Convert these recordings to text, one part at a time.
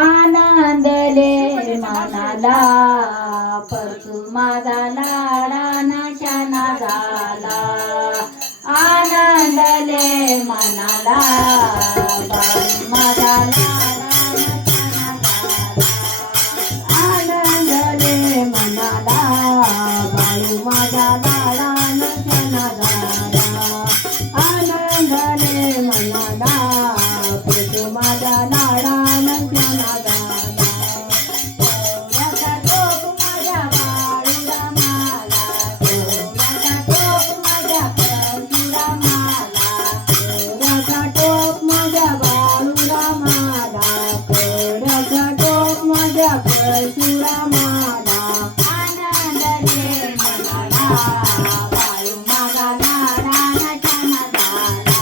आनंदले मनाला परतू माझा लाडानाच्या नादाला आनंदले मनाला माझा लाडानाच्या नादाला आनंदले मनाला बाळू माझा लाडानाच्या नादाला आनंदले मनाला परतू माझा लाडानाच्या नादाला परशुरामाला आनंदले मनाला बाळू माझा लाडानाच्या नादाला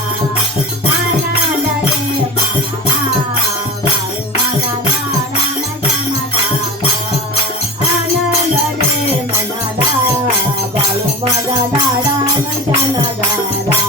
आनंदले मनाला बाळू माझा लाडानाच्या नादाला आनंदले मनाला बाळू माझा लाडानाच्या नादाला